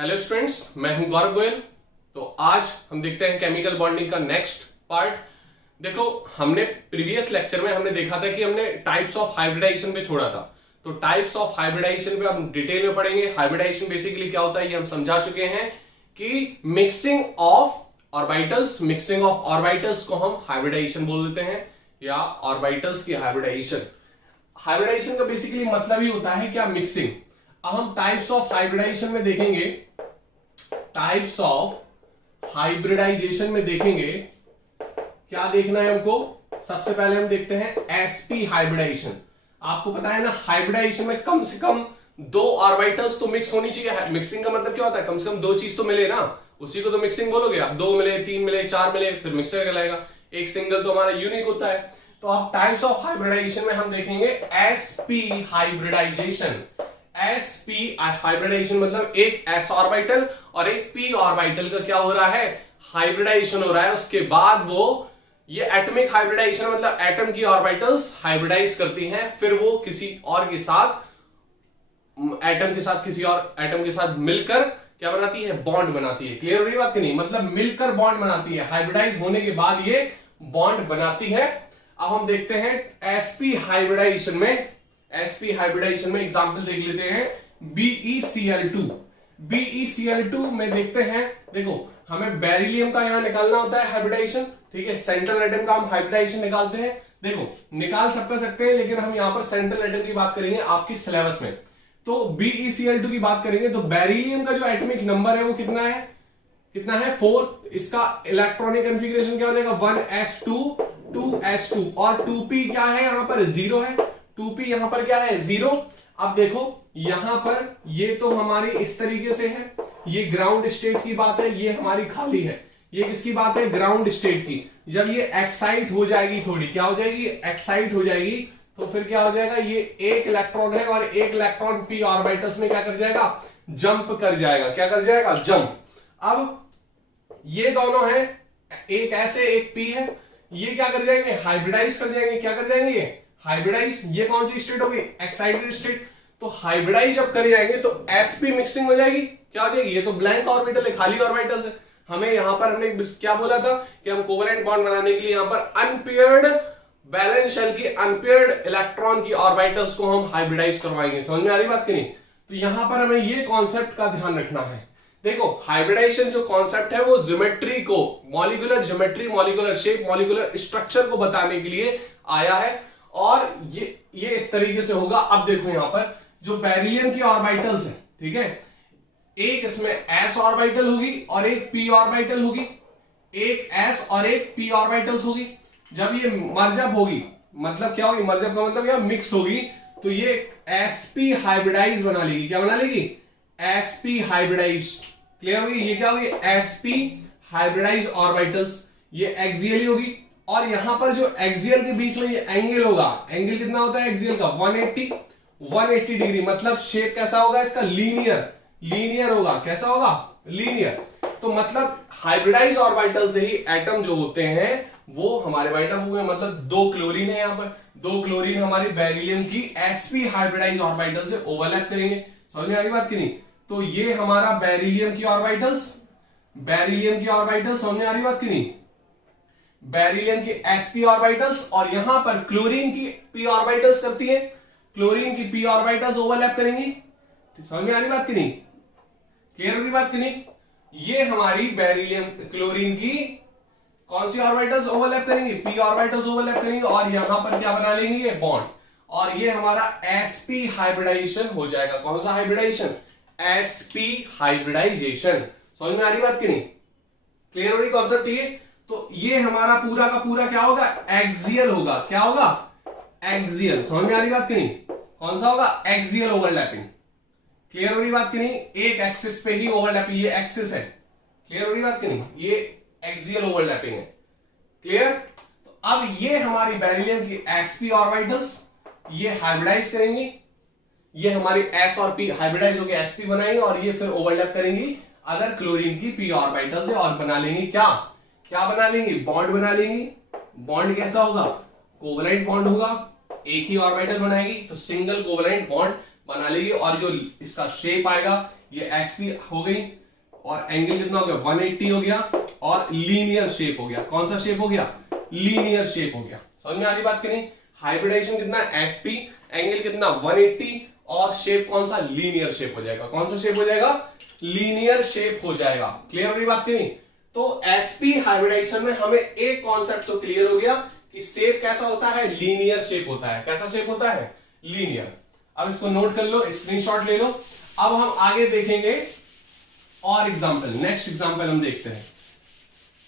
Hello students, मैं हूं गौरव गोयल। तो आज हम देखते हैं केमिकल बॉन्डिंग का नेक्स्ट पार्ट। देखो, हमने प्रीवियस लेक्चर में हमने देखा था कि हमने टाइप्स ऑफ हाइब्रिडाइजेशन पे छोड़ा था। तो टाइप्स ऑफ हाइब्रिडाइजेशन पे हम डिटेल में पढ़ेंगे। हाइब्रिडाइजेशन बेसिकली क्या होता है ये हम समझा चुके हैं कि मिक्सिंग ऑफ ऑर्बिटल्स को हम हाइब्रिडाइजेशन बोल देते हैं, या ऑर्बिटल्स की हाइब्रिडाइजेशन। हाइब्रिडाइजेशन का बेसिकली मतलब ही होता है क्या, मिक्सिंग। अब हम टाइप्स ऑफ हाइब्रिडाइजेशन में देखेंगे, टाइप्स ऑफ हाइब्रिडाइजेशन में देखेंगे क्या देखना है हमको। सबसे पहले हम देखते हैं एसपी हाइब्रिडाइजेशन। आपको पता है ना, हाइब्रिडाइजेशन में कम से कम दो ऑर्बिटल्स तो मिक्स होनी चाहिए। मिक्सिंग का मतलब क्या होता है, कम से कम दो चीज तो मिले ना, उसी को तो मिक्सिंग बोलोगे। आप दो मिले, तीन मिले, चार मिले, फिर मिक्सर कहलाएगा। एक सिंगल तो हमारा यूनिक होता है। तो अब टाइप्स ऑफ हाइब्रिडाइजेशन में हम देखेंगे एसपी हाइब्रिडाइजेशन। एसपी हाइब्रिडाइजेशन मतलब एक एस ऑर्बिटल और एक पी ऑर्बिटल का क्या हो रहा है, हाइब्रिडाइजेशन हो रहा है। उसके बाद वो ये एटॉमिक हाइब्रिडाइजेशन मतलब एटम की ऑर्बिटल्स हाइब्रिडाइज करती हैं, फिर वो किसी और के साथ, एटम के साथ, किसी और एटम के साथ मिलकर क्या बनाती है, बॉन्ड बनाती है। क्लियर हो रही बात कि नहीं, मतलब मिलकर बॉन्ड बनाती है। हाइब्रिडाइज होने के बाद ये बॉन्ड बनाती है। अब हम देखते हैं एसपी हाइब्रिडाइजेशन में। एसपी हाइब्रिडाइजेशन में एग्जांपल देख लेते हैं, BeCl2। BeCl2 में देखते हैं, देखो हमें बेरिलियम का यहां निकालना होता है हाइब्रिडाइजेशन, ठीक है। सेंट्रल एटम का हम हाइब्रिडाइजेशन निकालते हैं। देखो, निकाल सब कर सकते हैं, लेकिन हम यहां पर सेंट्रल एटम की बात करेंगे आपकी सिलेबस में। तो BeCl2 की बात करेंगे तो बेरिलियम का जो एटॉमिक नंबर है वो कितना है, 4। इसका इलेक्ट्रॉनिक कॉन्फ़िगरेशन क्या हो जाएगा, 1s2 2s2, और 2p क्या है, यहां पर 0 है। 2p यहां पर क्या है, 0। अब देखो यहां पर ये तो हमारी इस तरीके से है, ये ग्राउंड स्टेट की बात है, ये हमारी खाली है। ये किसकी बात है, ग्राउंड स्टेट की। जब ये एक्साइट हो जाएगी, थोड़ी क्या हो जाएगी, एक्साइट हो जाएगी, तो फिर क्या हो जाएगा, ये एक इलेक्ट्रॉन है और एक इलेक्ट्रॉन पी ऑर्बिटल्स में क्या कर जाएगा, जंप कर जाएगा। क्या कर जाएगा, जंप। अब ये दोनों है, एक ऐसे एक पी है, ये क्या कर जाएंगे, हाइब्रिडाइज कर जाएंगे। क्या कर जाएंगे, ये हाइब्रिडाइज। ये कौन सी स्टेट होगी, एक्साइटेड स्टेट। तो हाइब्रिडाइज जब कर जाएंगे तो एसपी मिक्सिंग हो जाएगी। क्या हो जाएगी, ये तो ब्लैंक ऑर्बिटल है, खाली ऑर्बिटल्स है। हमें यहां पर हमने क्या बोला था कि हम कोवेलेंट बॉन्ड बनाने के लिए यहां पर अनपेयर्ड बैलेंस शेल की अनपेयर्ड इलेक्ट्रॉन की ऑर्बिटल्स को हम हाइब्रिडाइज करवाएंगे। समझ में आ रही बात कि नहीं। तो यहां पर हमें ये कॉन्सेप्ट का ध्यान रखना है। देखो, हाइब्रिडाइजेशन जो कॉन्सेप्ट है वो ज्योमेट्री को, molecular geometry, molecular shape, molecular structure को बताने के लिए आया है, और ये इस तरीके से होगा। अब देखो यहां पर जो बेरिलियम की ऑर्बिटल्स है, ठीक है, एक इसमें s ऑर्बिटल होगी और एक p ऑर्बिटल होगी। एक s और एक p ऑर्बिटल्स होगी। जब ये मर्जअप होगी, मतलब क्या होगी, मर्जअप का मतलब क्या, मिक्स होगी, तो ये sp हाइब्रिडाइज बना लेगी। क्या बना लेगी, sp हाइब्रिडाइज। क्लियर होगी, ये क्या होगी, sp हाइब्रिडाइज ऑर्बिटल्स। ये एक्सियली होगी, और यहां पर जो एक्सियल के बीच में ये एंगल होगा, एंगल कितना होता है एक्सियल का, 180 डिग्री। मतलब शेप कैसा होगा इसका, लीनियर होगा। कैसा होगा, लीनियर। तो मतलब हाइब्रिडाइज ऑर्बिटल से ही एटम जो होते हैं वो हमारे एटम हुए, मतलब 2 क्लोरीन है यहां पर, 2 क्लोरीन हमारी बेरिलियम की sp हाइब्रिडाइज ऑर्बिटल से ओवरलैप करेंगे। समझ में आ रही बात की नहीं। तो ये हमारा बेरिलियम की ऑर्बिटल्स, समझ में आ रही बात की नहीं, बेरिलियम की sp ऑर्बिटल्स, और यहां पर क्लोरीन की p ऑर्बिटल्स करती है, क्लोरीन की p ऑर्बिटल्स ओवरलैप करेंगी। समझ में आ रही बात की नहीं, क्लियर हो रही बात की नहीं। ये हमारी बेरिलियम क्लोरीन की कौन सी ऑर्बिटल्स ओवरलैप करेंगी, p ऑर्बिटल्स ओवरलैप करेंगी, और यहां पर क्या बना लेंगे, ये बॉन्ड। और ये हमारा sp हाइब्रिडाइजेशन हो जाएगा। कौन सा हाइब्रिडाइजेशन, sp हाइब्रिडाइजेशन। समझ में आ रही बात की नहीं, क्लियर हो रही कॉन्सेप्ट ये। तो ये हमारा पूरा का पूरा क्या होगा, एक्सियल होगा। क्या होगा, एक्सियल। समझ में आ रही बात की नहीं, कौन सा होगा, एक्सियल ओवरलैपिंग। क्लियर हो रही बात की नहीं, एक एक्सिस पे ही ओवरलैपिंग, ये एक्सिस है। क्लियर हो रही बात की नहीं, ये एक्सियल ओवरलैपिंग है। क्लियर। तो अब ये हमारी बेरिलियम की sp ऑर्बिटल्स ये हाइब्रिडाइज करेंगी, ये हमारी s और p हाइब्रिडाइज होकर sp बनाएंगे, और ये फिर ओवरलैप करेंगी अगर क्लोरीन की p ऑर्बिटल से, और बना लेंगी क्या बना लेंगी, बॉन्ड बना लेंगी। बॉन्ड कैसा होगा, कोवेलेंट बॉन्ड होगा, एक ही ऑर्बिटल बनाएगी, तो सिंगल कोवेलेंट बॉन्ड बना लेगी और जो इसका शेप आएगा ये sp हो गई और एंगल कितना हो गया 180 हो गया और लीनियर शेप हो गया। कौन सा शेप हो गया? लीनियर शेप हो गया। समझ में आ रही बात कि नहीं? हाइब्रिडाइजेशन कितना sp, एंगल कितना 180 और शेप कौन सा? लीनियर शेप हो जाएगा। कौन सा शेप हो जाएगा? लीनियर शेप हो जाएगा। क्लियर हो रही बात कि नहीं? तो sp हाइब्रिडाइजेशन में हमें एक कॉन्सेप्ट तो क्लियर हो गया कि शेप कैसा होता है? लीनियर शेप होता है। कैसा शेप होता है? लीनियर। अब इसको नोट कर लो, स्क्रीनशॉट ले लो। अब हम आगे देखेंगे और एग्जांपल, नेक्स्ट एग्जांपल हम देखते हैं।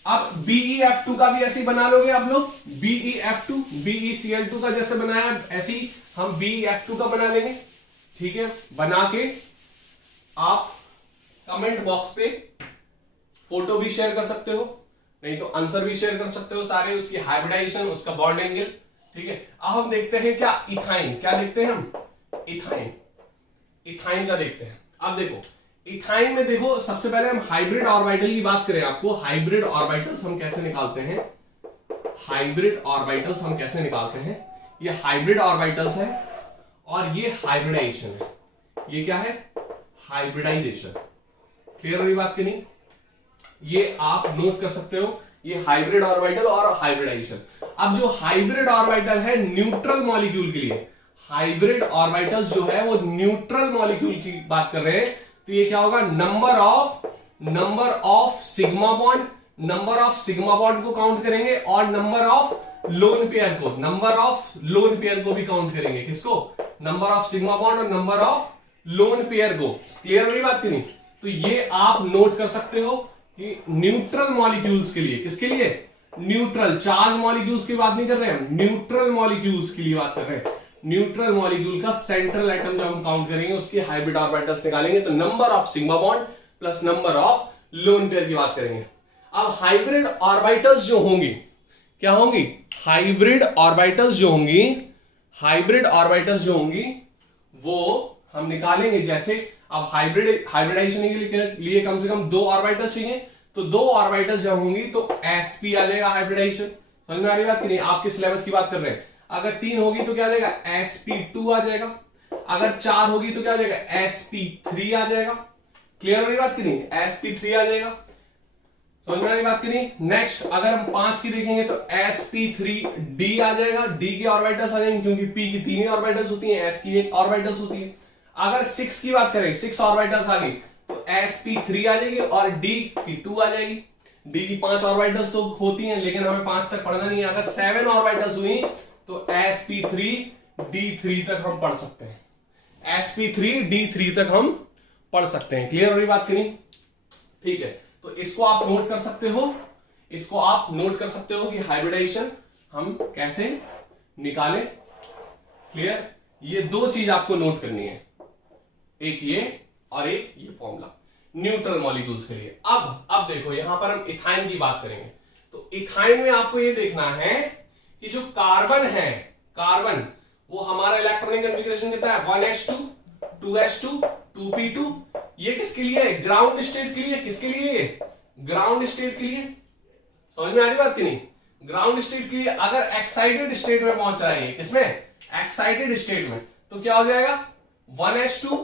अब BeF2 का भी ऐसे ही बना लोगे आप लोग। BeF2 BeCl2 का जैसे बनाया ऐसे ही हम BeF2 का बना लेंगे। ठीक है, बना के आप कमेंट बॉक्स पे फोटो भी शेयर कर सकते हो, नहीं तो आंसर भी शेयर कर सकते हो सारे, उसकी हाइब्रिडाइजेशन, उसका बॉन्ड एंगल। ठीक है, अब हम देखते हैं क्या इथाइन, क्या देखते हैं हम? इथाइन, इथाइन का देखते हैं। अब देखो इथाइन में देखो, सबसे पहले हम हाइब्रिड ऑर्बिटल की बात करें आपको, हाइब्रिड ऑर्बिटल्स हम कैसे निकालते हैं? हाइब्रिड ऑर्बिटल्स हम कैसे निकालते हैं? ये हाइब्रिड ऑर्बिटल्स है और ये हाइब्रिडाइजेशन है। ये क्या है? हाइब्रिडाइजेशन। क्लियर हो रही बात की नहीं? ये आप नोट कर सकते हो, ये हाइब्रिड ऑर्बिटल और हाइब्रिडाइजेशन। अब जो हाइब्रिड ऑर्बिटल है न्यूट्रल मॉलिक्यूल के लिए, हाइब्रिड ऑर्बिटल्स जो है वो न्यूट्रल मॉलिक्यूल की बात कर रहे हैं, तो ये क्या होगा? Number of sigma bond, number of sigma bond को काउंट करेंगे और नंबर ऑफ लोन पेयर को, नंबर ऑफ लोन पेयर को भी काउंट करेंगे। किसको? नंबर ऑफ सिग्मा बॉन्ड और नंबर ऑफ लोन पेयर को। क्लियर हो रही बात की नहीं? तो ये आप नोट कर सकते हो कि न्यूट्रल मॉलिक्यूल्स के लिए, किसके लिए? न्यूट्रल, चार्ज मॉलिक्यूल्स की बात नहीं कर रहे हैं, न्यूट्रल मॉलिक्यूल्स के लिए बात कर रहे हैं। न्यूट्रल मॉलिक्यूल का सेंट्रल एटम जब हम काउंट करेंगे उसकी हाइब्रिड ऑर्बिटल्स निकालेंगे तो number of sigma bond plus number of lone pair की बात करेंगे। अब हाइब्रिड ऑर्बिटल्स जो होंगी, क्या होंगी? हाइब्रिड ऑर्बिटल्स जो होंगी, हाइब्रिड ऑर्बिटल्स जो होंगी वो हम निकालेंगे। जैसे अब हाइब्रिडाइजेशन के लिए कम से कम 2 ऑर्बिटल्स चाहिए, तो 2 ऑर्बिटल्स जब होंगी तो sp आ जाएगा हाइब्रिडाइजेशन। समझ में आ रही बात कि नहीं? आपके सिलेबस की बात कर रहे हैं। अगर 3 होगी तो क्या आ जाएगा? sp2 आ जाएगा। अगर 4 होगी तो क्या आ जाएगा? sp3 आ जाएगा। क्लियर हो रही बात की नहीं? sp3 आ जाएगा। समझ में आ रही बात की नहीं? नेक्स्ट अगर हम 5 की देखेंगे तो sp3d आ जाएगा। d की ऑर्बिटल्स आ जाएंगे क्योंकि p की 3 ही ऑर्बिटल्स होती हैं, s की 1 ऑर्बिटल्स होती है। अगर 6 की बात करें, 6 ऑर्बिटल्स आ गई तो sp3 आ जाएगी और d की 2 आ जाएगी। d की 5 ऑर्बिटल्स तो होती हैं लेकिन हमें 5 तक पढ़ना नहीं है। अगर 7 ऑर्बिटल्स हुई तो sp3d3 तक हम पढ़ सकते हैं, sp3d3 तक हम पढ़ सकते हैं। क्लियर हो रही बात की नहीं? ठीक है, तो इसको आप नोट कर सकते हो, इसको आप नोट कर सकते हो कि हाइब्रिडाइजेशन हम कैसे निकालें। क्लियर? ये 2 चीज आपको नोट करनी है, एक ये और एक ये फॉर्मूला न्यूट्रल मॉलिक्यूल्स के लिए। अब देखो यहां पर हम इथाइन की बात करेंगे, तो इथाइन में आपको ये देखना है कि जो कार्बन है, कार्बन वो हमारा इलेक्ट्रॉनिक कॉन्फ़िगरेशन कितना है? 1s2 2s2 2p2। ये किसके लिए है? ग्राउंड स्टेट के लिए। किसके लिए? ग्राउंड स्टेट के लिए। समझ में आ रही बात की नहीं? ग्राउंड स्टेट के लिए। अगर एक्साइटेड स्टेट में पहुंच रहा है, किसमें? एक्साइटेड स्टेट में, तो क्या हो जाएगा? 1s2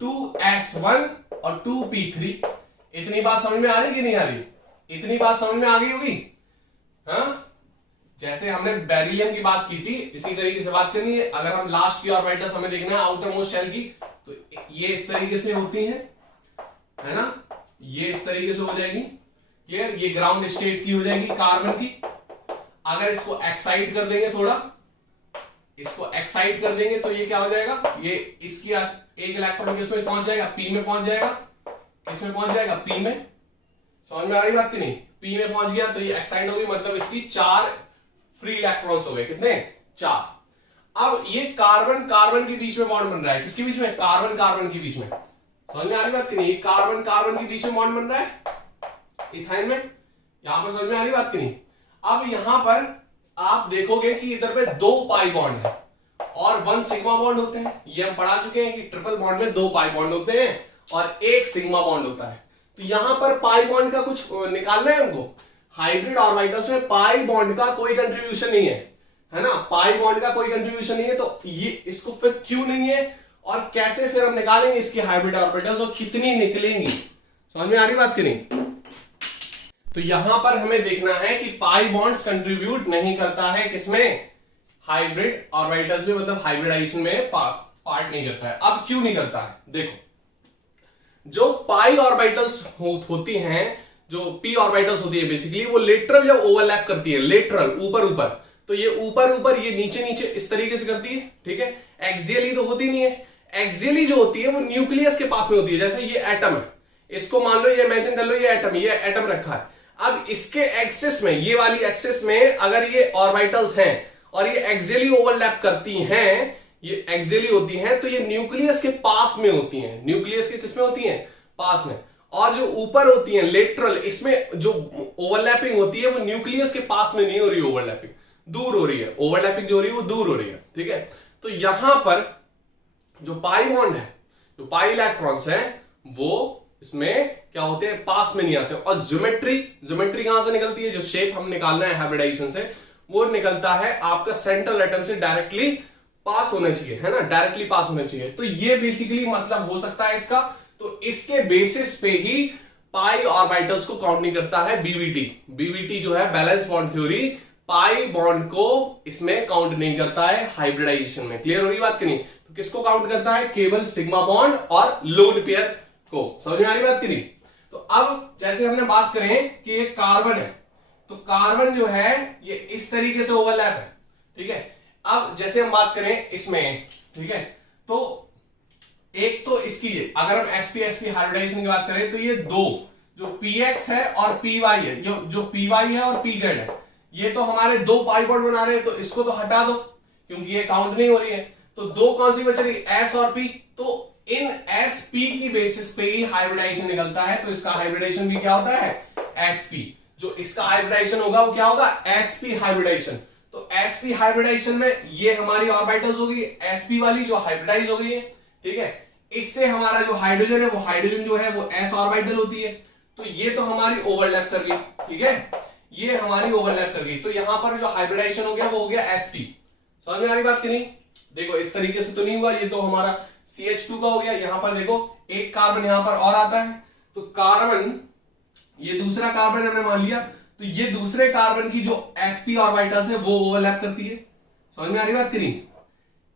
2s1 और 2p3। इतनी बात समझ में आ रही कि नहीं आ रही? इतनी बात समझ में आ गई होगी। हाँ, जैसे हमने बेरिलियम की बात की थी इसी तरीके से बात करनी है। अगर हम लास्ट की ऑर्बिटल्स हमें देखना है आउटर मोस्ट शेल की, तो ये इस तरीके से होती है ना? ये इस तरीके से हो जाएगी। क्लियर? ये ग्राउंड स्टेट की हो जाएगी कार्बन की। अगर इसको एक्साइट कर देंगे, थोड़ा इसको एक्साइट कर देंगे तो ये क्या हो जाएगा? ये इसकी एक इलेक्ट्रॉन किसमें पहुंच जाएगा? पी में पहुंच जाएगा। किसमें पहुंच जाएगा? पी में। समझ में आ रही बात की नहीं? पी में पहुंच गया तो ये एक्साइट होगी, मतलब इसकी 4 फ्री इलेक्ट्रॉन्स हो गए। कितने? 4। अब ये कार्बन कार्बन के बीच में बॉन्ड बन रहा है। किसके बीच में? कार्बन कार्बन के बीच में। समझ में आ रही बात की नहीं? ये कार्बन कार्बन के बीच में बॉन्ड बन रहा है इथाइन में। यहां पर समझ में आ रही बात की नहीं? अब यहां पर आप देखोगे कि इधर पे 2 पाई बॉन्ड है और 1 सिग्मा बॉन्ड होते हैं। ये हम पढ़ा चुके हैं कि ट्रिपल बॉन्ड में 2 पाई बॉन्ड होते हैं और 1 सिग्मा बॉन्ड होता है। तो यहां पर पाई बॉन्ड का कुछ निकालना है हमको। हाइब्रिड ऑर्बिटल्स में पाई बॉन्ड का कोई कंट्रीब्यूशन नहीं है ना? पाई बॉन्ड का कोई कंट्रीब्यूशन नहीं है, तो ये इसको फिर क्यों नहीं है? और कैसे फिर हम निकालेंगे इसकी हाइब्रिड ऑर्बिटल्स और कितनी निकलेंगी, समझ में आ रही बात की नहीं। तो यहां पर हमें देखना है कि पाई बॉन्ड्स कंट्रीब्यूट नहीं करता है किसमें, हाइब्रिड ऑर्बिटल्स में, मतलब हाइब्रिडाइजेशन में पार्ट नहीं करता है। अब क्यों नहीं करता है, देखो जो पाई ऑर्बिटल्स होती हैं, जो पी ऑर्बिटल्स होती है बेसिकली, वो लेटरल जब ओवरलैप करती है, लेटरल ऊपर ऊपर, तो ये ऊपर ऊपर, ये नीचे नीचे इस तरीके से करती है, ठीक है। एक्सियली तो होती नहीं है, एक्सियली जो होती है वो न्यूक्लियस के पास में होती है। जैसे ये एटम है, इसको मान लो, ये इमेजिन कर लो ये एटम रखा है। अब इसके एक्सिस में, ये वाली एक्सिस में अगर ये ऑर्बिटल्स हैं और ये एक्सियली ओवरलैप करती हैं, ये एक्सियली होती हैं, तो ये न्यूक्लियस के पास में होती हैं। न्यूक्लियस के किसमें होती हैं, पास में। और जो ऊपर होती हैं लेटरल, इसमें जो ओवरलैपिंग होती है वो न्यूक्लियस के पास में नहीं हो रही है, ओवरलैपिंग दूर हो रही है, ओवरलैपिंग जो हो रही है वो दूर हो रही है, ठीक है। तो यहां पर जो पाई बॉन्ड है, जो पाई इलेक्ट्रॉन्स है, वो इसमें क्या होते हैं, पास में नहीं आते। और ज्योमेट्री कहां से निकलती है, जो शेप हम निकालना है हाइब्रिडाइजेशन से, वो निकलता है आपका सेंट्रल एटम से डायरेक्टली पास होना चाहिए, है ना, डायरेक्टली पास होना चाहिए। तो ये बेसिकली मतलब हो सकता है इसका। तो इसके बेसिस पे ही पाई ऑर्बिटल्स को काउंट नहीं करता है बीबीटी जो है valence bond theory, pi bond को इसमें काउंट नहीं करता है हाइब्रिडाइजेशन में। क्लियर हो रही बात कि नहीं। तो किसको काउंट करता है, केवल सिग्मा बॉन्ड और लोन पेयर को। समझ में आ रही बात कि नहीं। तो अब जैसे हमने बात करें कि ये कार्बन है, तो कार्बन जो है ये इस तरीके से ओवरलैप है, ठीक है। अब जैसे हम बात करें इसमें, ठीक है, तो एक तो इसकी, अगर हम sp हाइब्रिडाइजेशन की बात करें, तो ये दो जो px है और py है, जो py है और pz है, ये तो हमारे दो पाई बॉन्ड बना रहे हैं, तो इसको तो हटा दो क्योंकि ये काउंट नहीं हो रही है। तो दो कौन सी बच रही, s और p। तो इन sp की बेसिस पे ही हाइब्रिडाइजेशन निकलता है। तो इसका हाइब्रिडाइजेशन भी क्या होता है, sp। जो इसका हाइब्रिडाइजेशन होगा वो क्या होगा, sp हाइब्रिडाइजेशन। तो sp हाइब्रिडाइजेशन में ये हमारी ऑर्बिटल्स होगी, sp वाली जो हाइब्रिडाइज हो गई है, ठीक है। इससे हमारा जो हाइड्रोजन है, वो हाइड्रोजन जो है वो s ऑर्बिटल होती है। तो ये तो हमारी ओवरलैप कर गई, ठीक है, ये हमारी ओवरलैप कर गई। तो यहां पर जो हाइब्रिडाइजेशन हो गया वो हो गया sp। समझ में आ रही बात कि नहीं। देखो इस तरीके से तो नहीं हुआ, ये तो हमारा CH2 का हो गया। यहां पर देखो एक कार्बन यहां पर और आता है, तो कार्बन, ये दूसरा कार्बन हमने मान लिया, तो ये दूसरे कार्बन की जो sp ऑर्बिटल्स है वो ओवरलैप करती है। समझ में आ रही बात कि नहीं।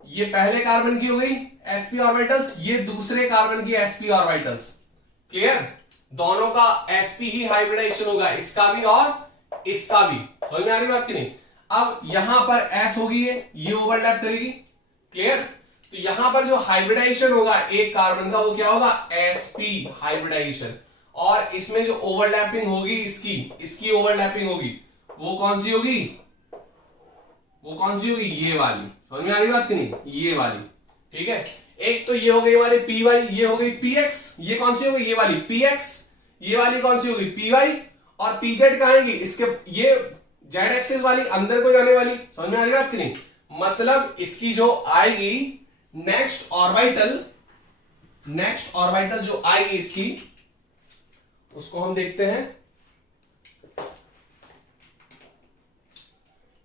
ये पहले कार्बन की हो गई sp ऑर्बिटल्स, ये दूसरे कार्बन की sp ऑर्बिटल्स। क्लियर, दोनों का sp ही हाइब्रिडाइजेशन होगा, इसका भी और इसका भी। समझ में आ रही बात कि नहीं। अब यहां पर s होगी, ये ओवरलैप करेगी। क्लियर, तो यहां पर जो हाइब्रिडाइजेशन होगा एक कार्बन का, वो क्या होगा, sp हाइब्रिडाइजेशन। और इसमें जो ओवरलैपिंग होगी इसकी ओवरलैपिंग होगी, वो कौन सी होगी, वो कौन सी होगी, ये वाली। समझ में आ रही बात कि नहीं, ये वाली, ठीक है। एक तो ये हो गई हमारी py, ये हो गई px, ये कौन सी होगी, ये वाली px, ये वाली कौन सी होगी py, और pz कहां आएगी, इसके ये z एक्सिस वाली अंदर को जाने वाली। समझ में आ रही बात कि नहीं। मतलब इसकी जो आएगी नेक्स्ट ऑर्बिटल जो आएगी इसकी, उसको हम देखते हैं।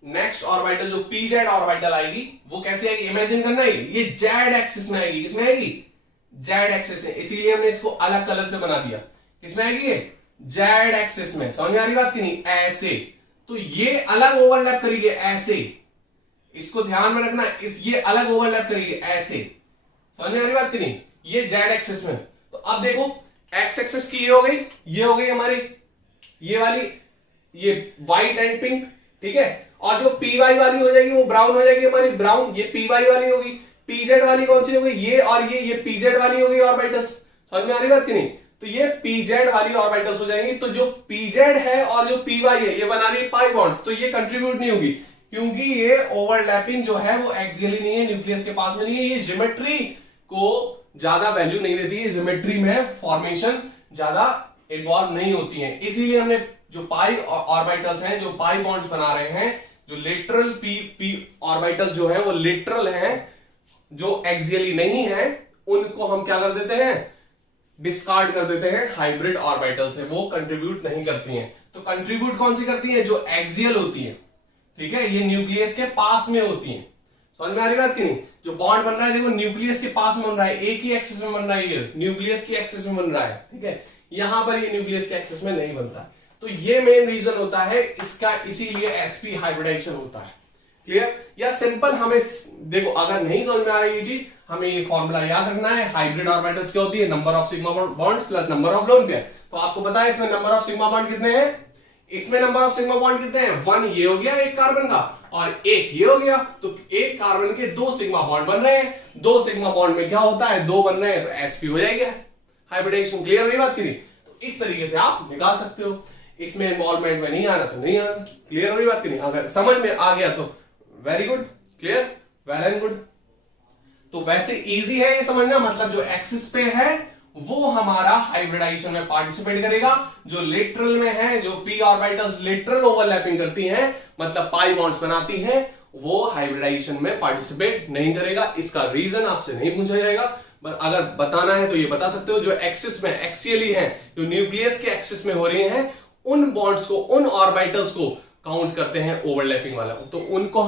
नेक्स्ट ऑर्बिटल जो pz ऑर्बिटल आएगी वो कैसे आएगी, इमेजिन करना है, ये z एक्सिस में आएगी। किसमें आएगी, z एक्सिस में, इसीलिए हमने इसको अलग कलर से बना दिया। किसमें आएगी, ये z एक्सिस में। समझ में आ रही बात की नहीं, ऐसे। तो ये अलग ओवरलैप करेगी ऐसे, इसको ध्यान में रखना, ये अलग ओवरलैप करेगी ऐसे। समझ में आ रही बात की नहीं, ये z एक्सिस में। तो अब देखो x एक्सिस की ये हो गई हमारी ये वाली, ये व्हाइट एंड पिंक, ठीक है। और जो py वाली हो जाएगी वो ब्राउन हो जाएगी हमारी, ब्राउन। ये py वाली होगी, pz वाली कौन सी होगी, ये और ये pz वाली होगी ऑर्बिटल्स। समझ में आ रही बात की नहीं। तो ये pz वाली ऑर्बिटल्स हो जाएंगी। तो जो pz है और जो py है, ये बना रही है पाई बॉन्ड्स, तो ये कंट्रीब्यूट नहीं होगी क्योंकि ये ओवरलैपिंग जो है वो एक्सियली नहीं है, न्यूक्लियस के पास में नहीं है। ये ज्योमेट्री को ज्यादा वैल्यू नहीं देती है, ज्योमेट्री में फॉर्मेशन ज्यादा इन्वॉल्व नहीं होती है। इसीलिए हमने जो पाई ऑर्बिटल्स हैं, जो पाई बॉन्ड्स बना रहे हैं, जो लेटरल p ऑर्बिटल जो है वो लेटरल हैं, जो एक्सियली नहीं है, उनको हम क्या कर देते हैं, डिस्कार्ड कर देते हैं हाइब्रिड ऑर्बिटल से, वो कंट्रीब्यूट नहीं करती हैं। तो कंट्रीब्यूट कौन सी करती है, जो एक्सियल होती है, ठीक है, ये न्यूक्लियस के पास में होती है। समझ में आ रही बात की नहीं? जो बॉन्ड बन रहा है देखो न्यूक्लियस के पास में बन रहा है, एक ही एक्सिस में बन रहा है, ये न्यूक्लियस की एक्सिस में बन रहा है, ठीक है। यहां पर ये न्यूक्लियस के एक्सिस में नहीं बनता। तो ये मेन रीजन होता है इसका, इसीलिए sp हाइब्रिडाइजेशन होता है। क्लियर? या सिंपल हमें देखो, अगर नहीं समझ में आ रही है चीज, हमें ये फॉर्मूला याद रखना है। हाइब्रिड ऑर्बिटल्स क्या होती है? Number of sigma bonds plus number of lone pair. तो आपको पता है इसमें नंबर ऑफ सिग्मा बॉन्ड कितने हैं? इसमें नंबर ऑफ सिग्मा बॉन्ड कितने हैं? 1 ये हो गया एक कार्बन का, और एक ये हो गया। तो एक कार्बन के 2 सिग्मा बॉन्ड बन रहे हैं, 2 सिग्मा बॉन्ड में क्या होता है? 2 बन रहे हैं, तो sp हो जाएगा हाइब्रिडाइजेशन। क्लियर हुई बात की नहीं? तो इस तरीके से आप निकाल सकते हो। इसमें इन्वॉल्वमेंट में नहीं आना तो नहीं आना। क्लियर हुई बात की नहीं? अगर समझ में आ गया तो very good, clear, well and good. तो वैसे इजी है ये समझना, मतलब जो एक्सिस पे है वो हमारा हाइब्रिडाइजेशन में पार्टिसिपेट करेगा, जो लेटरल में है, जो p ऑर्बिटल्स लेटरल ओवरलैपिंग करती हैं, मतलब पाई बॉन्ड्स बनाती हैं, वो हाइब्रिडाइजेशन में पार्टिसिपेट नहीं करेगा। इसका रीजन आपसे नहीं पूछा जाएगा, पर अगर बताना है तो ये बता सकते हो। जो एक्सिस में एक्सियली है, जो न्यूक्लियस के एक्सिस में हो रही हैं, उन बॉन्ड्स को, उन ऑर्बिटल्स को काउंट करते हैं ओवरलैपिंग वाला, तो उनको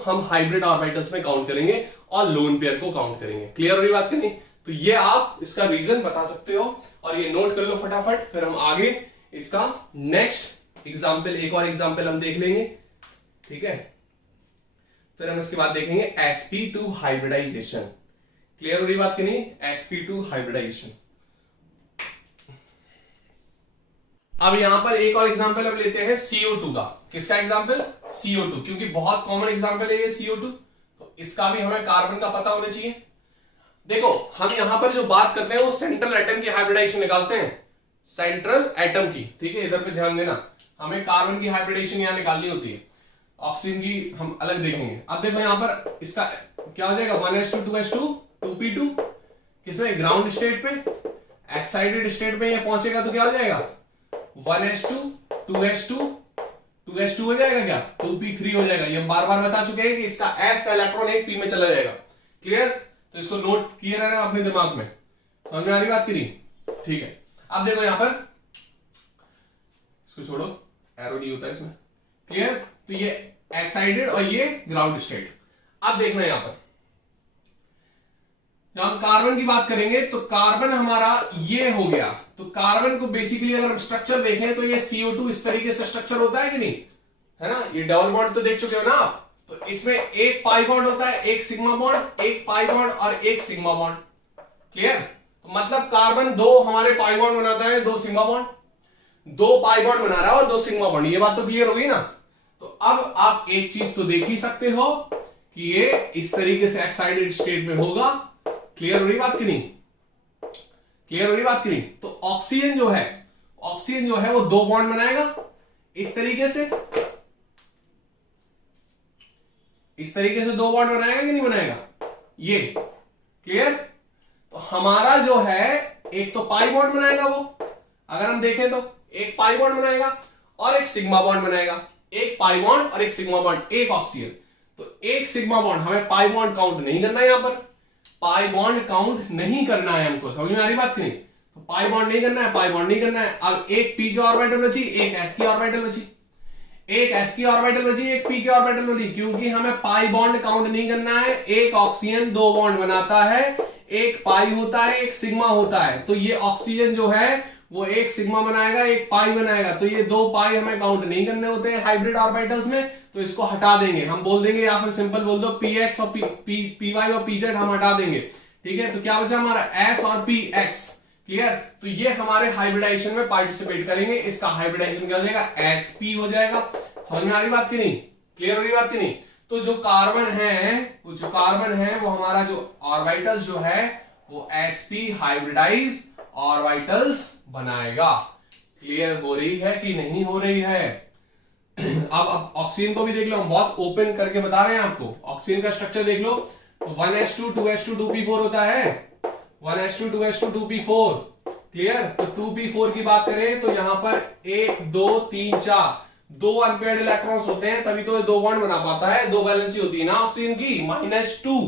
हम हाइब्रिड ऑर्बिटल्स में काउंट करेंगे और लोन पेयर को काउंट करेंगे। क्लियर हो रही बात की नहीं? तो ये आप इसका रीजन बता सकते हो और ये नोट कर लो फटाफट। फिर हम आगे इसका नेक्स्ट एग्जांपल, एक और एग्जांपल हम देख लेंगे, ठीक है। फिर हम इसके बाद देखेंगे sp2 हाइब्रिडाइजेशन। क्लियर हो रही बात की नहीं? sp2 hybridisation. अब यहां पर एक और एग्जांपल हम लेते हैं CO2 का। किसका एग्जांपल? CO2, क्योंकि बहुत कॉमन एग्जांपल है ये CO2, तो इसका भी हमें कार्बन का पता होना चाहिए। देखो हम यहां पर जो बात करते हैं वो सेंट्रल एटम की हाइब्रिडाइजेशन निकालते हैं, सेंट्रल एटम की, ठीक है। इधर पे ध्यान देना, हमें कार्बन की हाइब्रिडाइजेशन यहां निकालनी होती है, ऑक्सीजन की हम अलग देखेंगे। अब देखो यहां पर इसका क्या हो जाएगा? 1s2 2s2 2p2, किसमें? ग्राउंड स्टेट पे। एक्साइटेड स्टेट पे ये पहुंचेगा तो क्या हो जाएगा? 1s2 2s2 2s2 हो जाएगा क्या? 2p3 हो जाएगा। ये हम बार बार बता चुके हैं कि इसका s का इलेक्ट्रॉन एक p में चला जाएगा। क्लियर? तो इसको नोट किए रहना अपने दिमाग में। समझ में आ रही बात की नहीं? ठीक है। अब देखो यहां पर, इसको छोड़ो, एरो नहीं होता इसमें। क्लियर? तो ये एक्साइटेड और ये ग्राउंड स्टेट। अब देखना यहां पर, जब हम कार्बन की बात करेंगे तो कार्बन हमारा ये हो गया। तो कार्बन को बेसिकली अगर हम स्ट्रक्चर देखें तो ये CO2 इस तरीके से स्ट्रक्चर होता है कि नहीं, है ना? ये डबल बॉन्ड तो देख चुके हो ना आप। तो इसमें एक पाई बॉन्ड होता है, एक सिग्मा बॉन्ड, एक पाई बॉन्ड और एक सिग्मा बॉन्ड। क्लियर? तो मतलब कार्बन 2 हमारे पाई बॉन्ड बनाता है, 2 सिग्मा बॉन्ड, 2 पाई बॉन्ड बना रहा है और 2 सिग्मा बॉन्ड। ये बात तो क्लियर हो गई ना? तो अब आप एक चीज तो देख ही सकते हो कि ये इस तरीके से एक्साइटेड स्टेट में होगा। क्लियर हो रही बात की नहीं? क्लियर हो रही बात की नहीं? तो ऑक्सीजन जो है वो 2 बॉन्ड बनाएगा इस तरीके से, इस तरीके से 2 बॉन्ड बनाएगा कि नहीं बनाएगा? ये क्लियर? तो हमारा जो है एक तो पाई बॉन्ड बनाएगा वो, अगर हम देखें तो एक पाई बॉन्ड बनाएगा और एक सिग्मा बॉन्ड बनाएगा। एक पाई बॉन्ड और एक सिग्मा बॉन्ड, एक ऑक्सीजन। तो एक सिग्मा बॉन्ड, हमें पाई बॉन्ड काउंट नहीं करना है, यहां पर पाई बॉन्ड काउंट नहीं करना है हमको। समझ में आ रही बात की नहीं? तो पाई बॉन्ड नहीं करना है, पाई बॉन्ड नहीं करना है। अब एक p की ऑर्बिटल बची, एक s की ऑर्बिटल बची, एक s की ऑर्बिटल बची, एक p की ऑर्बिटल बची, क्योंकि हमें पाई बॉन्ड काउंट नहीं करना है। एक ऑक्सीजन 2 बॉन्ड बनाता है, एक पाई होता है, एक सिग्मा होता है। तो ये ऑक्सीजन जो है वो एक सिग्मा बनाएगा, एक पाई बनाएगा। तो ये 2 पाई हमें काउंट नहीं करने होते हैं हाइब्रिड ऑर्बिटल्स में, तो इसको हटा देंगे। हम बोल देंगे, या फिर सिंपल बोल दो px और py और pz हम हटा देंगे। ठीक है? तो क्या बचा हमारा s और px। क्लियर? तो ये हमारे हाइब्रिडाइजेशन में पार्टिसिपेट करेंगे। इसका हाइब्रिडाइजेशन क्या हो जाएगा? sp हो जाएगा। समझ में आ रही बात की नहीं? क्लियर हो रही बात की नहीं? तो जो कार्बन है वो हमारा जो ऑर्बिटल्स जो है वो sp हाइब्रिडाइज ऑर्बिटल्स बनाएगा। क्लियर हो रही है कि नहीं हो रही है? अब ऑक्सीजन को भी देख लो, हम बहुत ओपन करके बता रहे हैं आपको। ऑक्सीजन का स्ट्रक्चर देख लो, तो 1s2 2s2 2p4 होता है, 1s2 2s2 2p4। क्लियर? तो 2p4 की बात करें तो यहां पर 1 2 3 4 2 अनपेयर्ड इलेक्ट्रॉन्स होते हैं, तभी तो 2 बॉन्ड बना पाता है। 2 वैलेंसी होती है ना ऑक्सीजन की, -2,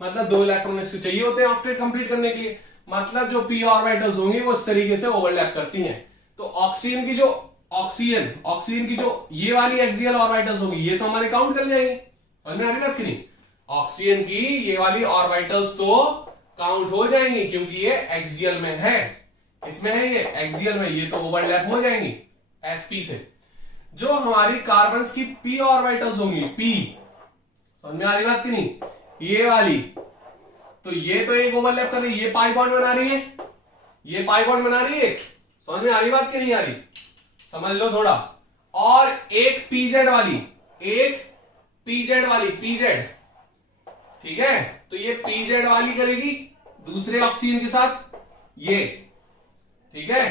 मतलब 2 इलेक्ट्रॉन इससे चाहिए होते हैं ऑक्टेट कंप्लीट करने के लिए। मतलब जो p ऑर्बिटल्स होंगी वो इस तरीके से ओवरलैप करती हैं। तो ऑक्सीजन की जो ये वाली एक्सियल ऑर्बिटल्स होगी, ये तो हमारे काउंट कर जाएंगे। समझ में आ रही बात की नहीं? ऑक्सीजन की ये वाली ऑर्बिटल्स तो काउंट हो जाएंगी क्योंकि ये एक्सियल में है, इसमें है ये एक्सियल में, ये तो ओवरलैप हो जाएंगी sp से। जो हमारी कार्बन की p ऑर्बिटल्स होंगी, p समझ में आ रही बात की नहीं, ये वाली, तो ये तो एक ओवरलैप कर रही है, ये पाई बॉन्ड बना रही है, ये पाई बॉन्ड बना रही है, समझ में आ रही बात की नहीं आ रही, समझ लो थोड़ा। और एक pz वाली, एक pz वाली, pz, ठीक है, तो ये pz वाली करेगी दूसरे ऑक्सीजन के साथ, ये, ठीक है,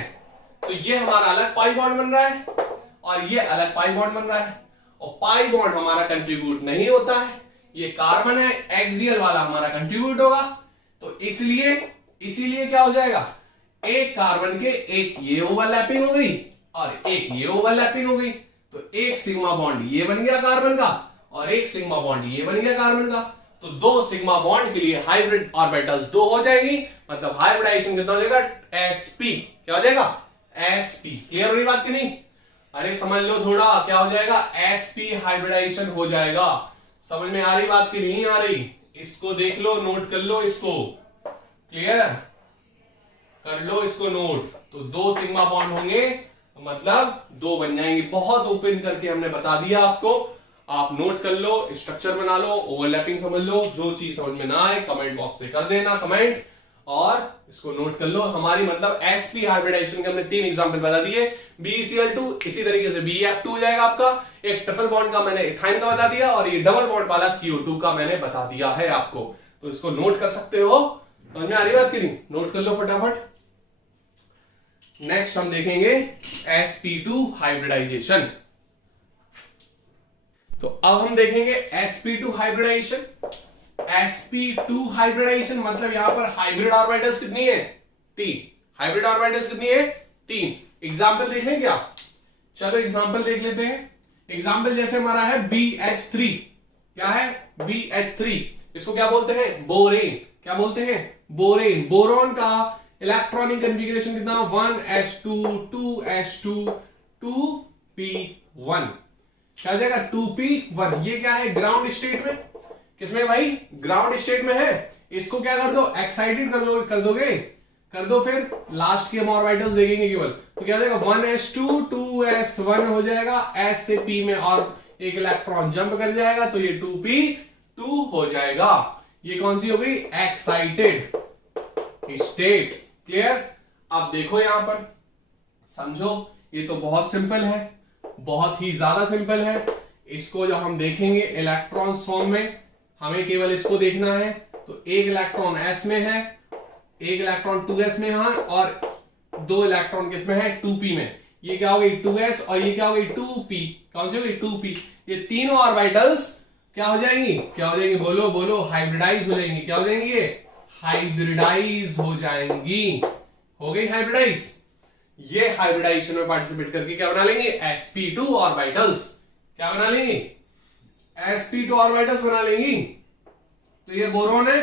तो ये हमारा अलग पाई बॉन्ड बन रहा है और ये अलग पाई बॉन्ड बन रहा है, और पाई बॉन्ड हमारा कंट्रीब्यूट नहीं होता है, ये कार्बन है, एक्सियल वाला हमारा कंट्रीब्यूट होगा, तो इसीलिए क्या हो जाएगा, एक कार्बन के एक ये ओवरलैपिंग हो गई और एक ये ओवरलैपिंग हो गई, तो एक सिग्मा बॉन्ड ये बन गया कार्बन का और एक सिग्मा बॉन्ड ये बन गया कार्बन का, तो दो सिग्मा बॉन्ड के लिए हाइब्रिड ऑर्बिटल्स दो हो जाएगी, मतलब हाइब्रिडाइजेशन कितना हो जाएगा, sp, क्या हो जाएगा, sp। क्लियर हो रही बात की नहीं, अरे समझ लो थोड़ा, क्या हो जाएगा, sp हाइब्रिडाइजेशन हो जाएगा। समझ में आ रही बात की नहीं आ रही, इसको देख लो, नोट कर लो इसको, क्लियर कर लो इसको नोट, तो दो सिग्मा बॉन्ड होंगे तो मतलब दो बन जाएंगे, बहुत ओपन करके हमने बता दिया आपको, आप नोट कर लो, स्ट्रक्चर बना लो, ओवरलैपिंग समझ लो, जो चीज समझ में ना आए कमेंट बॉक्स पे कर देना कमेंट, और इसको नोट कर लो। हमारी मतलब sp हाइब्रिडाइजेशन के हमने 3 एग्जांपल बता दिए, BeCl2 इसी तरीके से BeF2 हो जाएगा आपका, एक ट्रिपल बॉन्ड का मैंने इथाइन का बता दिया और ये डबल बॉन्ड वाला CO2 का मैंने बता दिया है आपको, तो इसको नोट कर सकते हो, समझ में आ रही बात की नहीं, नोट कर लो फटाफट। नेक्स्ट हम देखेंगे sp2 हाइब्रिडाइजेशन, तो अब हम देखेंगे sp2 हाइब्रिडाइजेशन। sp2 हाइब्रिडाइजेशन मतलब यहां पर हाइब्रिड ऑर्बिटल्स कितनी है, 3, हाइब्रिड ऑर्बिटल्स कितनी है, 3। एग्जांपल देख लें क्या, चलो एग्जांपल देख लेते हैं। एग्जांपल जैसे हमारा है BH3, क्या है, BH3, इसको क्या बोलते हैं, बोरेन, क्या बोलते हैं, बोरेन। बोरोन का इलेक्ट्रॉनिक कॉन्फ़िगरेशन कितना, 1s2 2s2 2p1, क्या हो जाएगा 2p1। ये क्या है, ग्राउंड स्टेट में, किसमें भाई, ग्राउंड स्टेट में है, इसको क्या कर दो, एक्साइटेड कर दो, फिर लास्ट की हम ऑर्बिटल्स देखेंगे केवल, तो क्या हो जाएगा 1s2 2s1 हो जाएगा, s से p में और एक इलेक्ट्रॉन जंप कर जाएगा, तो ये 2p2 हो जाएगा। ये कौन सी हो गई, एक्साइटेड स्टेट। क्लियर, अब देखो यहां पर समझो, ये तो बहुत सिंपल है, बहुत ही ज्यादा सिंपल है। इसको जब हम देखेंगे इलेक्ट्रॉन्स फॉर्म में, हमें केवल इसको देखना है, तो एक इलेक्ट्रॉन s में है, एक इलेक्ट्रॉन 2s में है और दो इलेक्ट्रॉन किसमें है, 2p में। ये क्या हो गई 2s और ये क्या हो गई 2p, कौन सी हो गई 2p। ये तीनों ऑर्बिटल्स क्या हो जाएंगी, क्या हो जाएंगी, बोलो बोलो, हाइब्रिडाइज हो जाएंगी। क्या हो जाएंगी, ये हाइब्रिडाइज हो जाएंगी, हो गई हाइब्रिडाइज। ये हाइब्रिडाइजेशन में पार्टिसिपेट करके क्या बना लेंगे, sp2 ऑर्बिटल्स, क्या बना लेंगे, sp2 ऑर्बिटल्स बना लेंगी। तो ये बोरोन है,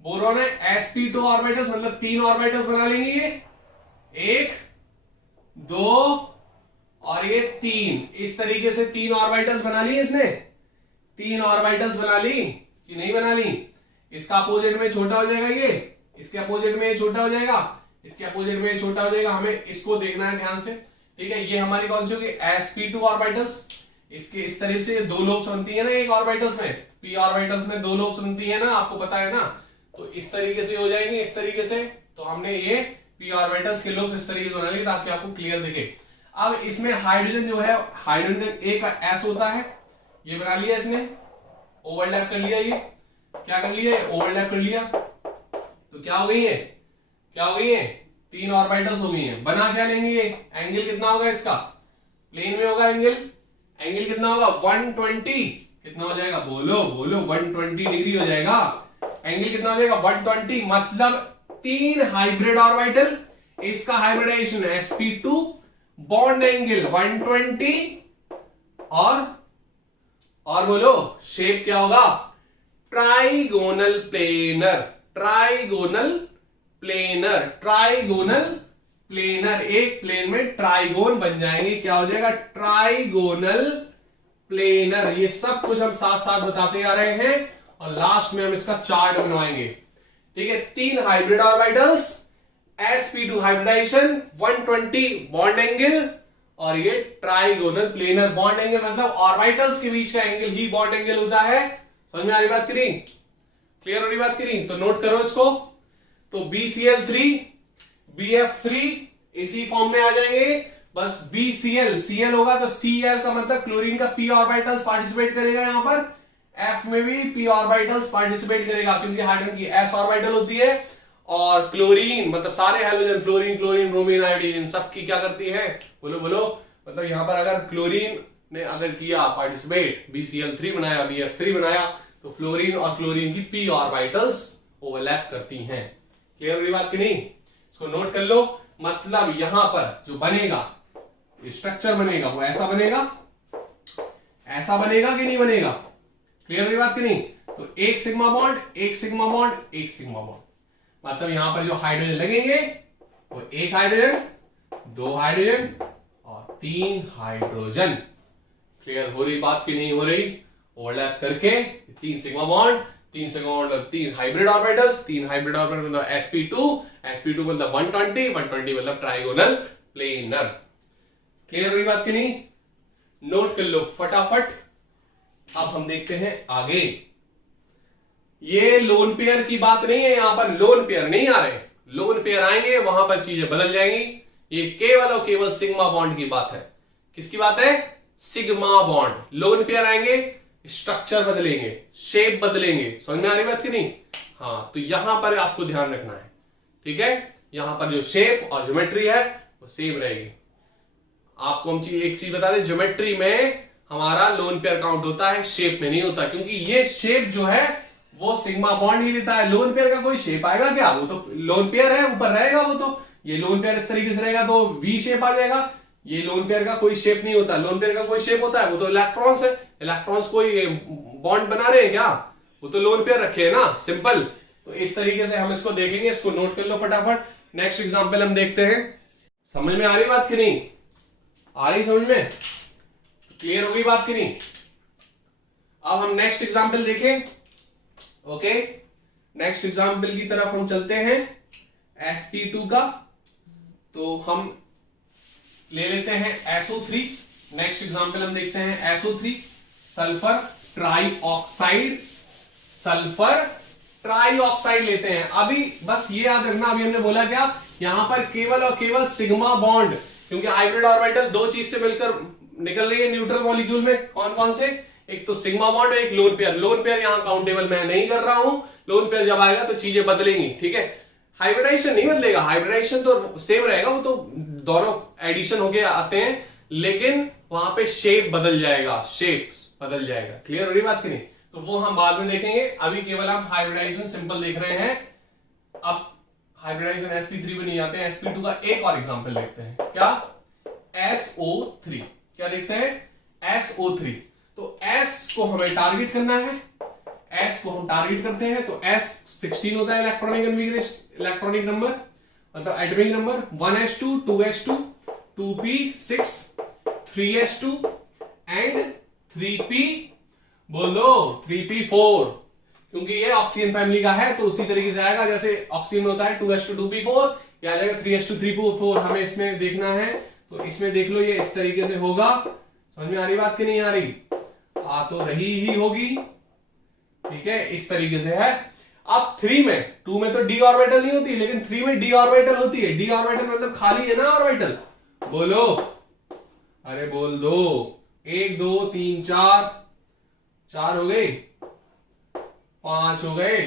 बोरोन है, sp2 ऑर्बिटल्स मतलब 3 ऑर्बिटल्स बना लेंगे, ये 1 2 और ये 3, इस तरीके से 3 ऑर्बिटल्स बना ली इसने, 3 ऑर्बिटल्स बना ली कि नहीं बना ली। इसका अपोजिट में छोटा हो जाएगा, ये इसके अपोजिट में छोटा हो जाएगा, इसके अपोजिट में छोटा हो जाएगा, हमें इसको देखना है ध्यान से, ठीक है। ये हमारी कौन सी होगी, sp2 ऑर्बिटल्स। इसके इस तरह से 2 लोब्स बनती है ना एक ऑर्बिटल्स में, p ऑर्बिटल्स में 2 लोब्स बनती है ना, आपको पता है ना, तो इस तरीके से हो जाएंगे, इस तरीके से। तो हमने ये p ऑर्बिटल्स के लोब्स इस तरीके से बना लिए ताकि आपको क्लियर दिखे। अब इसमें हाइड्रोजन जो है, हाइड्रोजन एक s होता है, ये बना लिया इसने, ओवरलैप कर लिया, ये क्या कर लिया, ओवरलैप कर लिया, तो क्या हो गई है, क्या हो गई है, 3 ऑर्बिटल्स हो गई हैं। बना क्या लेंगे, ये एंगल कितना होगा इसका, प्लेन में होगा एंगल, एंगल कितना होगा 120, कितना हो जाएगा, बोलो बोलो 120 डिग्री हो जाएगा। एंगल कितना हो जाएगा 120, मतलब 3 हाइब्रिड ऑर्बिटल, इसका हाइब्रिडाइजेशन sp2, बॉन्ड एंगल 120 और बोलो शेप क्या होगा, trigonal planar, trigonal planar, trigonal planar, एक प्लेन में ट्राइगोन बन जाएंगे, क्या हो जाएगा ट्राइगोनल प्लेनर। ये सब कुछ हम साथ साथ बताते आ रहे हैं और लास्ट में हम इसका चार्ट बनवाएंगे। ठीक है, 3 hybrid orbitals, sp2 hybridization, 120 bond angle, और ये ट्राइगोनल प्लेनर बॉन्ड एंगल, मतलब ऑर्बिटल्स के बीच का एंगल ही बॉन्ड एंगल होता है। समझ में आ रही बात की नहीं? क्लियर हो रही बात की नहीं? तो नोट करो इसको। तो BCl3 BF3 इसी फॉर्म में आ जाएंगे। बस BCl Cl होगा तो Cl का मतलब क्लोरीन का p ऑर्बिटल्स पार्टिसिपेट करेगा, यहां पर F में भी p ऑर्बिटल्स पार्टिसिपेट करेगा क्योंकि हाइड्रोजन की s ऑर्बिटल होती है, और क्लोरीन मतलब सारे hydrogen, fluorine, chlorine, bromine, iodine, इन सब की क्या करती है? बोलो बोलो। मतलब यहां पर अगर क्लोरीन ने अगर किया पार्टिसिपेट, BCl3 बनाया, BF3 बनाया, तो फ्लोरीन और क्लोरीन की p ऑर्बिटल्स ओवरलैप करती हैं। क्लियर हुई बात की नहीं? इसको नोट कर लो। मतलब यहां पर जो बनेगा, स्ट्रक्चर बनेगा, वो ऐसा बनेगा, ऐसा बनेगा कि नहीं बनेगा? क्लियर हुई बात की नहीं? तो एक सिग्मा बॉन्ड, एक सिग्मा बॉन्ड, एक सिग्मा बॉन्ड, मतलब यहां पर जो हाइड्रोजन लगेंगे वो एक हाइड्रोजन, 2 हाइड्रोजन और 3 हाइड्रोजन। क्लियर हो रही बात की नहीं हो रही? ओवरलैप करके 3 सिग्मा बॉन्ड, 3 सिग्मा बॉन्ड मतलब 3 हाइब्रिड ऑर्बिटल्स, 3 हाइब्रिड ऑर्बिटल मतलब sp2 मतलब 120 मतलब ट्राइगोनल प्लेनर। क्लियर हो रही बात की नहीं? नोट कर लो फटाफट। अब हम देखते हैं आगे। ये लोन पेयर की बात नहीं है, यहां पर लोन पेयर नहीं आ रहे। लोन पेयर आएंगे वहां पर चीजें बदल जाएंगी। ये केवल और केवल सिग्मा बॉन्ड की बात है। किसकी बात है? Sigma bond. लोन पेयर आएंगे, स्ट्रक्चर बदलेंगे, शेप बदलेंगे। समझ में आ रही बात की नहीं? हाँ, तो यहां पर आपको ध्यान रखना है। ठीक है, यहां पर जो शेप और ज्योमेट्री है वो सेम रहेगी। आपको हम एक चीज बता दें, ज्योमेट्री में हमारा लोन पेयर काउंट होता है, शेप में नहीं होता, क्योंकि ये शेप जो है वो सिग्मा बॉन्ड ही देता है। लोन पेयर का कोई शेप आएगा क्या? वो तो लोन पेयर है, ऊपर रहेगा वो तो। ये लोन पेयर इस तरीके से रहेगा तो वी शेप आ जाएगा। ये लोन पेयर का कोई शेप नहीं होता। लोन पेयर का कोई शेप होता है, वो तो इलेक्ट्रॉन्स है। इलेक्ट्रॉन्स कोई बॉन्ड बना रहे हैं क्या? वो तो लोन पेयर रखे है ना, सिंपल। तो इस तरीके से हम इसको देखेंगे। इसको नोट कर लो फटाफट। नेक्स्ट एग्जाम्पल हम देखते हैं। समझ में आ रही बात की नहीं? आ रही समझ में? क्लियर हो गई बात की नहीं? अब हम नेक्स्ट एग्जाम्पल देखें। ओके, नेक्स्ट एग्जाम्पल की तरफ हम चलते हैं, sp2 का। तो हम ले लेते हैं SO3। नेक्स्ट एग्जाम्पल हम देखते हैं SO3, sulphur trioxide. Sulphur trioxide लेते हैं। अभी बस ये याद रखना, अभी हमने बोला क्या, यहां पर केवल और केवल सिग्मा बॉन्ड, क्योंकि हाइब्रिड ऑर्बिटल 2 चीज से मिलकर निकल रही है न्यूट्रल मॉलिक्यूल में। कौन कौन से? एक तो सिग्मा बॉन्ड और एक लोन पेयर। लोन पेयर यहां काउंटेबल मैं नहीं कर रहा हूं। लोन पेयर जब आएगा तो चीजें बदलेंगी। ठीक है, हाइब्रिडाइजेशन नहीं बदलेगा, हाइब्रिडाइजेशन तो सेम रहेगा, वो तो दोनों एडिशन होके आते हैं, लेकिन वहां पे शेप बदल जाएगा, शेप बदल जाएगा। क्लियर हो रही बात की नहीं? तो वो हम बाद में देखेंगे। अभी केवल हम हाइब्रिडाइजेशन सिंपल देख रहे हैं। अब हाइब्रिडाइजेशन sp3 में नहीं आते हैं। sp2 का एक और एग्जांपल देखते हैं। क्या? SO3। क्या देखते हैं? SO3। तो S को हमें टारगेट करना है। S को हम टारगेट करते हैं तो S 16 होता है इलेक्ट्रॉनिक कन्फिगरेशन, इलेक्ट्रॉनिक नंबर मतलब atomic number. 1s2 2s2 2p6 3s2 and 3p, बोलो 3p4, क्योंकि ये ऑक्सीजन फैमिली का है तो उसी तरीके से आएगा जैसे ऑक्सीजन में होता है 2s2 2p4, या आ जाएगा 3s2 3p4। हमें इसमें देखना है तो इसमें देख लो, ये इस तरीके से होगा। समझ में आ रही बात की नहीं आ रही? आ तो रही ही होगी। ठीक है, इस तरीके से है। अब 3 में, 2 में तो डी ऑर्बिटल नहीं होती, लेकिन 3 में डी ऑर्बिटल होती है। डी ऑर्बिटल मतलब खाली है ना ऑर्बिटल। बोलो, अरे बोल दो। 1 2 3 4, 4 हो गए, 5 हो गए,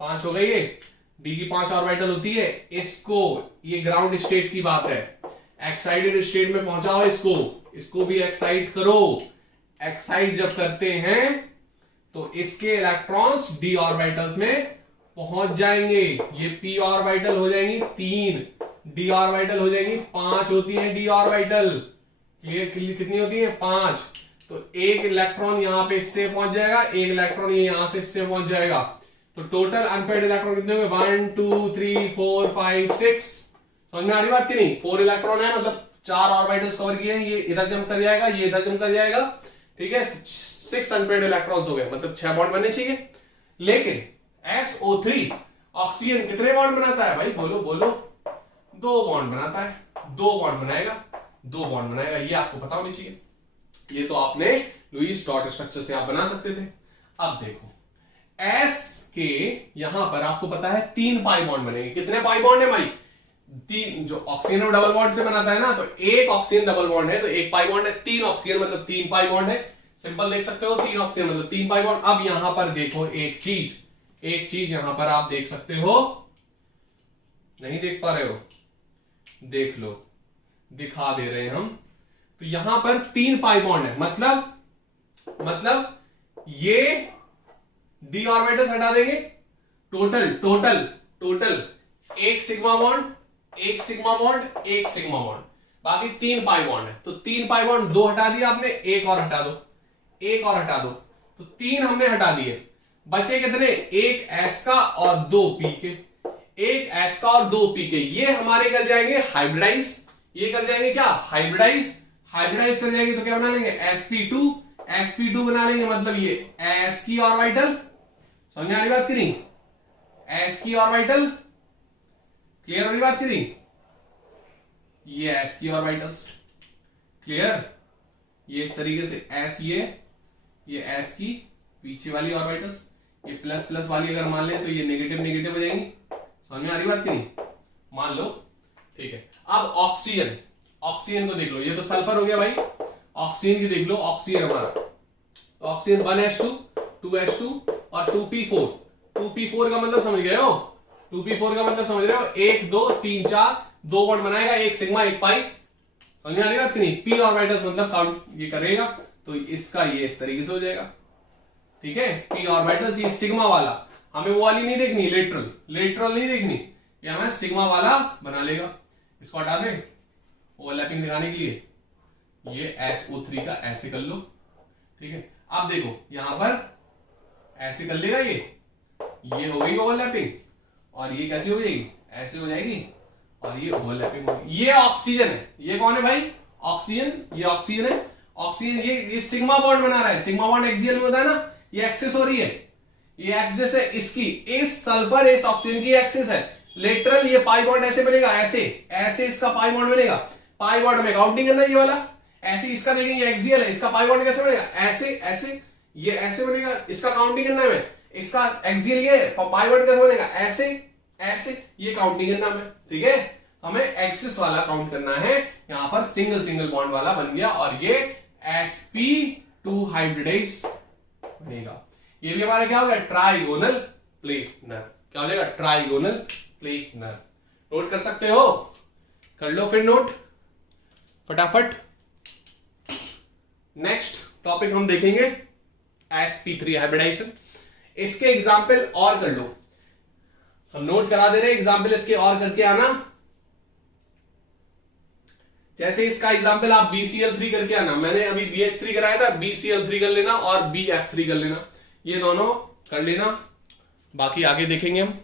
5 हो गई। ये डी की 5 ऑर्बिटल होती है। इसको, ये ग्राउंड स्टेट की बात है, एक्साइटेड स्टेट में पहुंचाओ इसको भी एक्साइट करो। एक्साइट जब करते हैं तो इसके इलेक्ट्रॉन्स डी ऑर्बिटल्स में पहुंच जाएंगे। ये p ऑर्बिटल हो जाएंगी 3, d ऑर्बिटल हो जाएंगी 5 होती है d ऑर्बिटल। क्लियर? कितनी होती है? 5। तो एक इलेक्ट्रॉन यहां पे इससे पहुंच जाएगा, एक इलेक्ट्रॉन ये यहां से इससे पहुंच जाएगा। तो टोटल अनपेयर्ड इलेक्ट्रॉन कितने होंगे? 1 2 3 4 5 6। समझ में आ रही बात की नहीं? 4 इलेक्ट्रॉन है, मतलब 4 ऑर्बिटल्स कवर किए हैं। ये इधर जंप कर जाएगा, ये इधर जंप कर जाएगा। ठीक है, 6 अनपेयर्ड इलेक्ट्रॉन्स हो गए, मतलब 6 बॉन्ड बनने चाहिए। लेकिन SO3 ऑक्सीजन कितने बॉन्ड बनाता है भाई, बोलो बोलो, 2 बॉन्ड बनाता है, 2 बॉन्ड बनाएगा, 2 बॉन्ड बनाएगा। ये आपको पता होनी चाहिए, ये तो आपने लुईस डॉट स्ट्रक्चर से आप बना सकते थे। अब देखो S के यहां पर आपको पता है 3 पाई बॉन्ड बनेंगे। कितने पाई बॉन्ड है भाई, 3। जो ऑक्सीजन और डबल बॉन्ड से बनाता है ना, तो एक ऑक्सीजन डबल बॉन्ड है तो 1 पाई बॉन्ड है, 3 ऑक्सीजन मतलब 3 पाई बॉन्ड है। सिंपल देख सकते हो, 3 ऑक्सीजन मतलब 3 पाई बॉन्ड। अब यहां पर देखो एक चीज यहां पर आप देख सकते हो, नहीं देख पा रहे हो, देख लो, दिखा दे रहे हैं हम। तो यहां पर 3 पाई बॉन्ड है, मतलब ये डी ऑर्बिटल्स हटा देंगे, टोटल एक सिग्मा बॉन्ड, एक सिग्मा बॉन्ड, एक सिग्मा बॉन्ड, बाकी 3 पाई बॉन्ड है। तो 3 पाई बॉन्ड 2 हटा दिया आपने, एक और हटा दो, एक और हटा दो, तो 3 हमने हटा दिए। बचे कितने, एक एस का और 2 पी के, एक एस का और 2 पी के। ये हमारे कर जाएंगे हाइब्रिडाइज, ये कर जाएंगे क्या, हाइब्रिडाइज कर जाएंगे। तो क्या बना लेंगे, sp2 बना लेंगे, मतलब ये s की ऑर्बिटल, समझ में आ रही बात करी, s की ऑर्बिटल, क्लियर हो रही बात करी, ये s की ऑर्बिटल्स, क्लियर। ये इस तरीके से s, ये s की पीछे वाली ऑर्बिटल्स, ये प्लस प्लस वाली अगर मान लें तो ये नेगेटिव हो जाएंगी। समझ में आ रही बात की नहीं, मान लो, ठीक है। अब ऑक्सीजन को देख लो, ये तो सल्फर हो गया भाई, ऑक्सीजन की देख लो, ऑक्सीजन हमारा, तो ऑक्सीजन 1s2, 2s2 और 2p4। 2p4 का मतलब समझ गए हो, 2p4 का मतलब समझ रहे हो, 1 2 3 4, 2 बॉन्ड बनाएगा, एक सिग्मा एक पाई। समझ में आ रही बात की नहीं, p ऑर्बिटल्स मतलब काउंट ये करेगा, तो इसका ये इस तरीके से हो जाएगा, ठीक है। p ऑर्बिटल्स, ये सिग्मा वाला, हमें वो वाली नहीं देखनी, लेटरल नहीं देखनी, ये हमें सिग्मा वाला बना लेगा। इसको हटा दे ओवरलैपिंग दिखाने के लिए, ये SO3 का ऐसे कर लो, ठीक है। अब देखो यहां पर ऐसे कर लेगा, ये हो गई ओवरलैपिंग, और ये कैसी हो जाएगी, ऐसे हो जाएगी, और ये ओवरलैपिंग होगी। ये ऑक्सीजन है, ये कौन है भाई, ऑक्सीजन, ये ऑक्सीजन है, ऑक्सीजन ये सिग्मा बॉन्ड बना रहा है, सिग्मा बॉन्ड एक्सियल में होता है ना, ये एक्सिस हो रही है, ये एक्सिस है इसकी, इस सल्फर इस ऑक्सीजन की एक्सिस है। लेटरल ये पाई बॉन्ड ऐसे बनेगा, ऐसे इसका पाई बॉन्ड बनेगा, पाई बॉन्ड में काउंटिंग करना ये वाला, ऐसे इसका देखेंगे एक्सियल है, इसका पाई बॉन्ड कैसे बनेगा, ऐसे ये ऐसे बनेगा, इसका काउंटिंग करना है, इसका एक्सियल ये पाई बॉन्ड कैसे बनेगा, ऐसे ये काउंटिंग करना है, ठीक है। हमें एक्सिस वाला काउंट करना है, यहां पर सिंगल बॉन्ड वाला बन गया, और ये sp2 हाइब्रिडाइज बनेगा। ये भी हमारा क्या होगा, ट्राइगोनल प्लेनर, क्या हो जाएगा, ट्राइगोनल प्लेनर। नोट कर सकते हो, कर लो फिर नोट फटाफट। नेक्स्ट टॉपिक हम देखेंगे sp3 हाइब्रिडाइजेशन। इसके एग्जाम्पल और कर लो, हम नोट करा दे रहे हैं, एग्जाम्पल इसके और करके आना। जैसे इसका एग्जाम्पल आप BCl3 करके आना, मैंने अभी BH3 कराया था, BCl3 कर लेना और BF3 कर लेना, ये दोनों कर लेना, बाकी आगे देखेंगे हम।